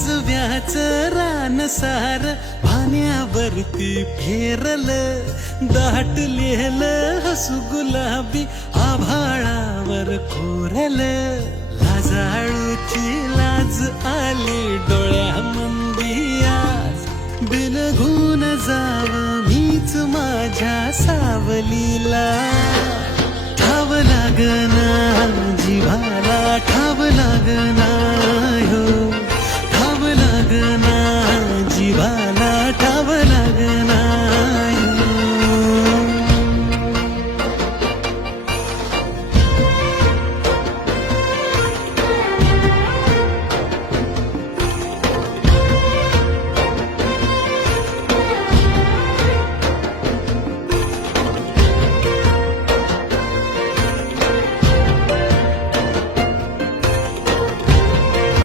काजव्याच रान सार पाण्यावरती फेरल, दाटलेलं हसू गुलाबी आभाळावर कोरल. लाजाळूची लाज आली डोळ्यामंदी आज, बिलगून जाव मीच माझ्या सावलीला. ठाव लागना जिव्हाला ठाव लागना